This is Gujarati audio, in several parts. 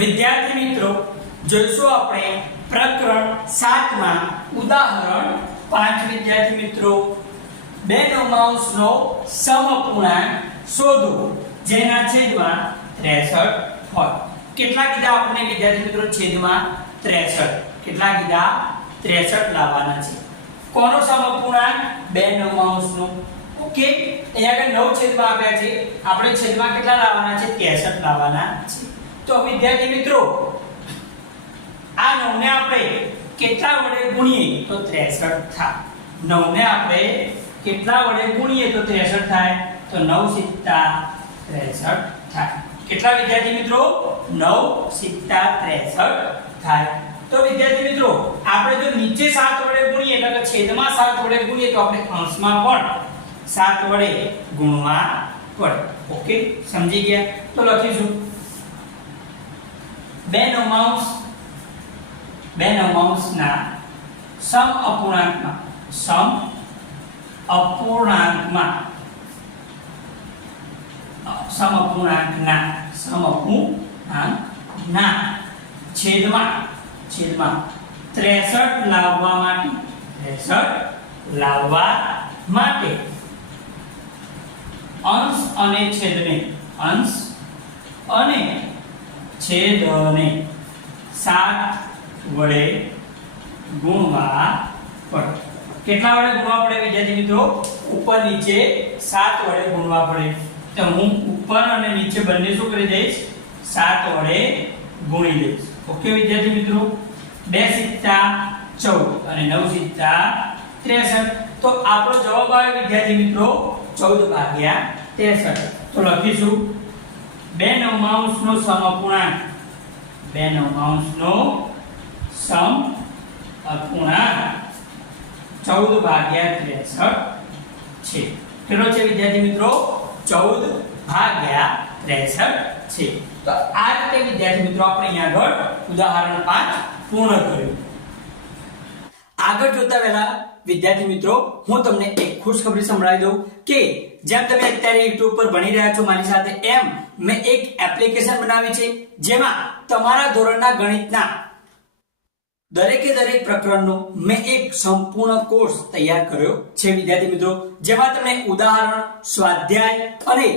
વિદ્યાર્થી મિત્રો, જોઈશું આપણે પ્રકરણ 7 માં ઉદાહરણ 5 વિદ્યાર્થી મિત્રો, બે નવમાંશનો સમઅપૂર્ણાંક શોધો, જેના છેદમાં 63 હોય. કેટલા કીધા આપણે વિદ્યાર્થી મિત્રો છેદમાં 63 કેટલા કીધા? 63 લાવવાના છે. કોનો સમઅપૂર્ણાંક બે નવમાંશનો ઓકે, અહીંયા આગળ 9 છેદમાં આપ્યા છે. આપણે છેદમાં કેટલા લાવવાના છે? 63 લાવવાના છે. તો વિદ્યાર્થી મિત્રો, આ 9 ને આપણે કેટલા વડે ગુણીએ? તો 63 થાય. 9 ને આપણે કેટલા વડે ગુણીએ? તો 63 થાય. તો 9 સિત્તા 63 થાય. કેટલા વિદ્યાર્થી મિત્રો? 9 સિત્તા 63 થાય. તો વિદ્યાર્થી મિત્રો, આપણે જો નીચે 7 વડે ગુણીએ, એટલે કે છેદમાં 7 વડે ગુણીએ, તો આપણે અંશમાં પણ 7 વડે ગુણવા પડે. ઓકે? સમજી ગયા? તો લખીશું. બે નવમાંશ બે નવમાંશના સમ અપૂર્ણાંકમાં સમ અપૂર્ણાંકમાં સમ અપૂર્ણાંકના સમ અપૂર્ણાંકના છેદમાં છેદમાં 63 લાવવા માટે 63 લાવવા માટે. અંશ અને છેદને, અંશ અને છેદને સાત વડે ગુણવા પડે. કેટલા વડે ગુણવા પડે વિદ્યાર્થી મિત્રો? ઉપર નીચે સાત વડે ગુણવા પડે. તો હું ઉપર અને નીચે બંને શું કરી દઈશ? સાત વડે ગુણી દઈશ. ઓકે વિદ્યાર્થી મિત્રો? બે સિત્તા ચૌદ અને નવ સિત્તા ત્રેસઠ. તો આપણો જવાબ આવે વિદ્યાર્થી મિત્રો ચૌદ ભાગ્યા ત્રેસઠ. તો લખીશું. બે નવમાંશનો સમઅપૂર્ણાંક. બે નવમાંશનો સમ અપૂર્ણાંક ચૌદ ભાગ્યા ત્રેસઠ છે. કેટલો છે વિદ્યાર્થી મિત્રો? ચૌદ ભાગ્યા ત્રેસઠ છે. તો આ રીતે વિદ્યાર્થી મિત્રો આપણે અહીંયા આગળ ઉદાહરણ પાંચ પૂર્ણ કર્યું. આગળ જોતા પહેલા વિદ્યાર્થી મિત્રો, હું તમને એક ખુશખબરી સંભળાવી દઉં કે જેમ તમે અત્યારે YouTube પર ભણી રહ્યા છો, મારી સાથે એમ મેં એક એપ્લિકેશન બનાવી છે, જેમાં તમારા ધોરણના ગણિતના દરેકે દરેક પ્રકરણનો મેં એક સંપૂર્ણ કોર્સ તૈયાર કર્યો છે, વિદ્યાર્થી મિત્રો. જેમાં તમને ઉદાહરણ, સ્વાધ્યાય અને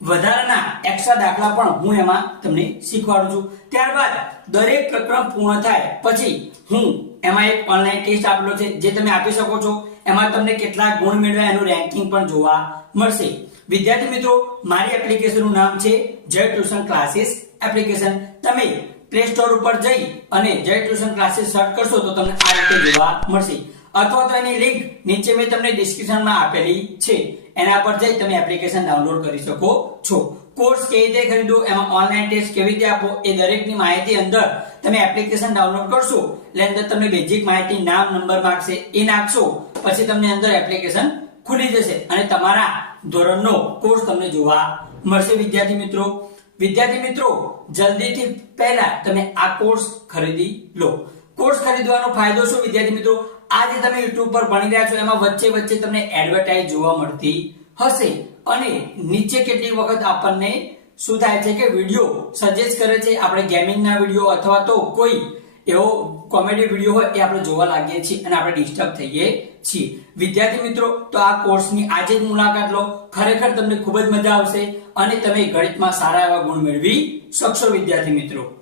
વધારાના એક્સ્ટ્રા દાખલા પણ હું એમાં તમને શીખવાડું છું. ત્યારબાદ દરેક પ્રકરણ પૂર્ણ થાય પછી હું એમાં એક ઓનલાઈન ટેસ્ટ આપેલો છે, જે તમે આપી શકો છો. એમાં તમને કેટલા ગુણ મેળવ્યા, એનું રેન્કિંગ પણ જોવા મળશે. વિદ્યાર્થી મિત્રો, મારી એપ્લિકેશનનું નામ છે જય ટ્યુશન ક્લાસીસ એપ્લિકેશન તમે પ્લે સ્ટોર ઉપર જઈ અને જય ટ્યુશન ક્લાસીસ સર્ચ કરશો તો તમને આ રીતે જોવા મળશે. અથવા તો એની લિંક નીચે મેં તમને ડિસ્ક્રિપ્શનમાં આપેલી છે. એના પર જઈ તમે એપ્લિકેશન ડાઉનલોડ કરી શકો છો. કોર્સ કેવી રીતે ખરીદવો, એમાં ઓનલાઈન ટેસ્ટ કેવી રીતે આપો એ દરેકની માહિતી અંદર તમે એપ્લિકેશન ડાઉનલોડ કરશો. એટલે અંદર તમને બેઝિક માહિતી, નામ નંબર માંગશે, એ નાખશો. પછી તમને અંદર એપ્લિકેશન ખુલી જશે. અને તમારા ધોરણનો કોર્સ તમને જોવા મળશે, વિદ્યાર્થી મિત્રો. વિદ્યાર્થી મિત્રો, જલ્દીથી પહેલા તમે આ કોર્સ ખરીદી લો. કોર્સ ખરીદવાનો ફાયદો શું, વિદ્યાર્થી મિત્રો? આ જે તમે YouTube પર ભણી રહ્યા છો એમાં વચ્ચે વચ્ચે તમને એડવર્ટાઇઝ જોવા મળતી હશે. અને નીચે કેટલીક વખત આપણને શું થાય છે કે વીડિયો સજેસ્ટ કરે છે, આપણે ગેમિંગના વીડિયો અથવા તો કોઈ એવો કોમેડી વીડિયો હોય એ આપણે જોવા લાગીએ છીએ અને આપણે ડિસ્ટર્બ થઈએ છીએ. વિદ્યાર્થી મિત્રો, તો આ કોર્સની આજે જ મુલાકાત લો. ખરેખર તમને ખૂબ જ મજા આવશે અને તમે ગણિતમાં સારા એવા ગુણ મેળવી શકશો વિદ્યાર્થી મિત્રો.